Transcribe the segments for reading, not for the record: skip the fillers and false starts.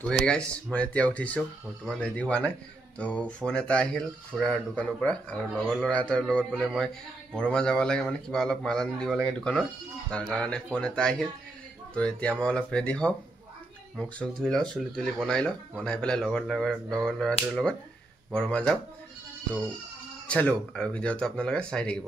তো hey guys মই এতিয়া উঠিছো বৰ্তমান ৰেডি হোৱা নাই তো ফোন এটা আহিল খুৰাৰ দোকানৰ পৰা আৰু লগৰ ল'ৰা এটাৰ লগত বলে মই বৰমা যাব লাগে মানে কিবা অলপ মাল আনি দিব লাগে দোকানত তাৰ কাৰণে ফোন এটা আহিল তো এতিয়া মই অলপ ৰেডি হওঁ মুখ চুখ ধুই লওঁ চুলি তুলি বনাই পেলাই লগৰ ল'ৰাটোৰ লগত বৰমা যাওঁ তো চলো আৰু ভিডিঅ'টো আপোনালোকে চাই থাকিব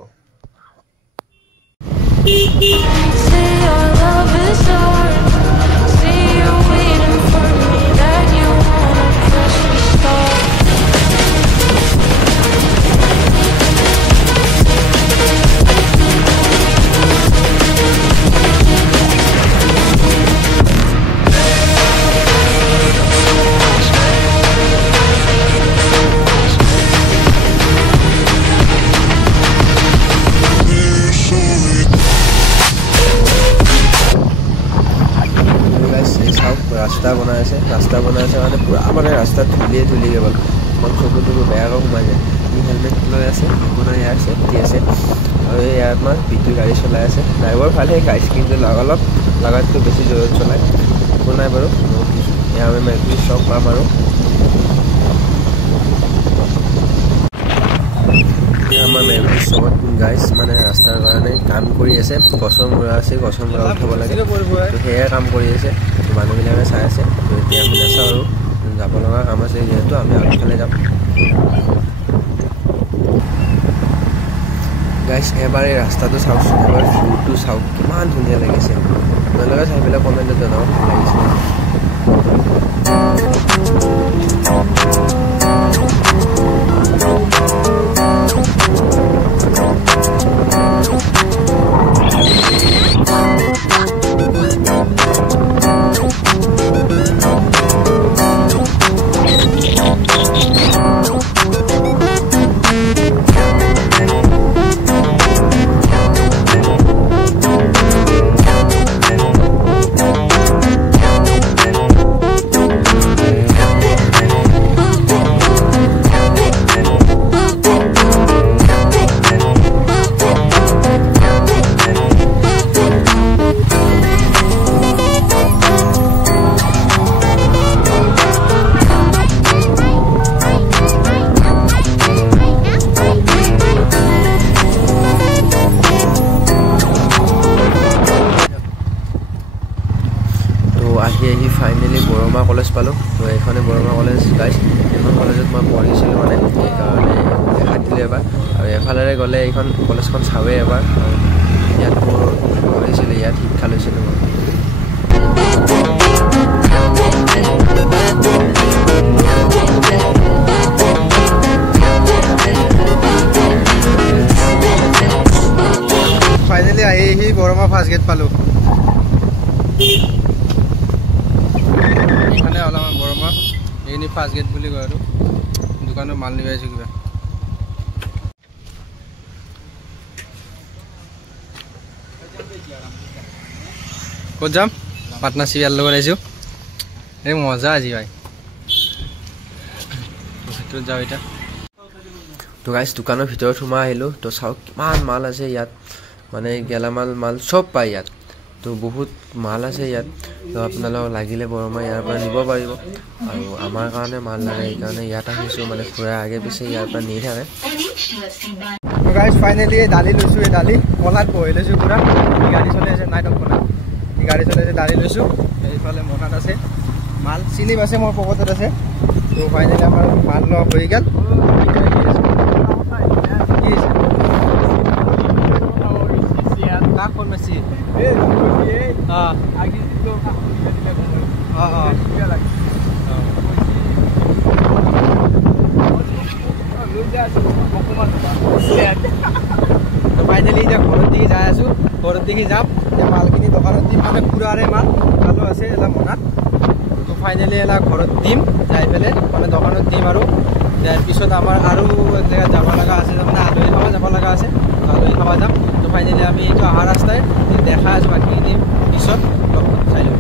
रास्ता बनाए माने पूरा माने रास्ता धुली गल मन चकुटुक बेयाक सोमाय जाए हेलमेट लै आना यार सेफ्टी आसे और यार पिटु गाड़ी चलाई आसे ड्राइवर भाले गाइस किन्तु अलग लगातो बेसि जोर चलाय को नाइ बारो यहाँ मैं शॉप पाम आरो गाइस माने रास्तार कारणे काम करि आसे गछर मुरा आसे गछर मुरा उठाब लागे तो हेया काम करि आसे तो मानुहबिलाके चाइ आसे तो এতিয়া আমি নাচাও আৰু যাব লগা কাম আছে যেহেতু আমি আগফালে যাম গাইস এবাৰ এই ৰাস্তাটো চাওকচোন এবাৰ ভিউটো চাওক কিমান ধুনীয়া লাগিছে আপোনালোকে চাই পেলাই কমেণ্টত জনাওক লাগিছে फाइनली बरमा कलेज पालो तो एखने बरमा कलेज गाइस एखन कलेजत मैं पढ़िसिलो माने एकाৰণে দেখাই দিলে এবাৰ আৰু এফালেৰে গলে এইখন কলেজখন চাৱে এবাৰ ইয়াত মোৰ পঢ়িছিলো ইয়াত শিক্ষা লৈছিলো फाइनली आহি बरमा फार्स्ट गेट पालो बरमा ये फार्स्ट गेट बुली कय दुकान माल निबाई क्या कत जाम पार्टनारशिप यार लगे आईसो ये मजा आज भाई जाओ इतना तो गाइस दुकान भर सोमा तो चाওক किमान माल आछे यात माने गेलामाल माल सब पाय यात तो बहुत माल आछे यात तो आपनालोक लागिले बरमा यार पर निब पारिब आरो आमार कारणे माल लागे एकाৰণে यात आहिसो माने खुरा आगे पिछे यार पर नि थाके तो गाइस फाइनली दाली लैसु ए दाली कलात बहि लैसु पुरा गाड़ी चले आछे नाइट अपना गाड़ी चले आछे दाली लैसु एफाले मनात आछे माल सिलिप आछे मोर पकेटत आछे तो फाइनली आमार माल ल হৈ গেল कौन मसी हाँ आगे तो फाइनली घर दिखे जा घर दिखे जाम मालखिनि दোকান दिम माने पुरारे माल भालो आछे एला मनात तो फाइनली एला घर दिम जाई पेले माने दোকাन दिम आरो तार पिছত आमार आरो एक जगह जाबा लगा आछे माने आलही खावा जाबा लगा आछे आलही खावा जाम तो फाइनली आमी एतो आहा रास्ताय দেখা আছে বাকি দিম পিছত চাই লম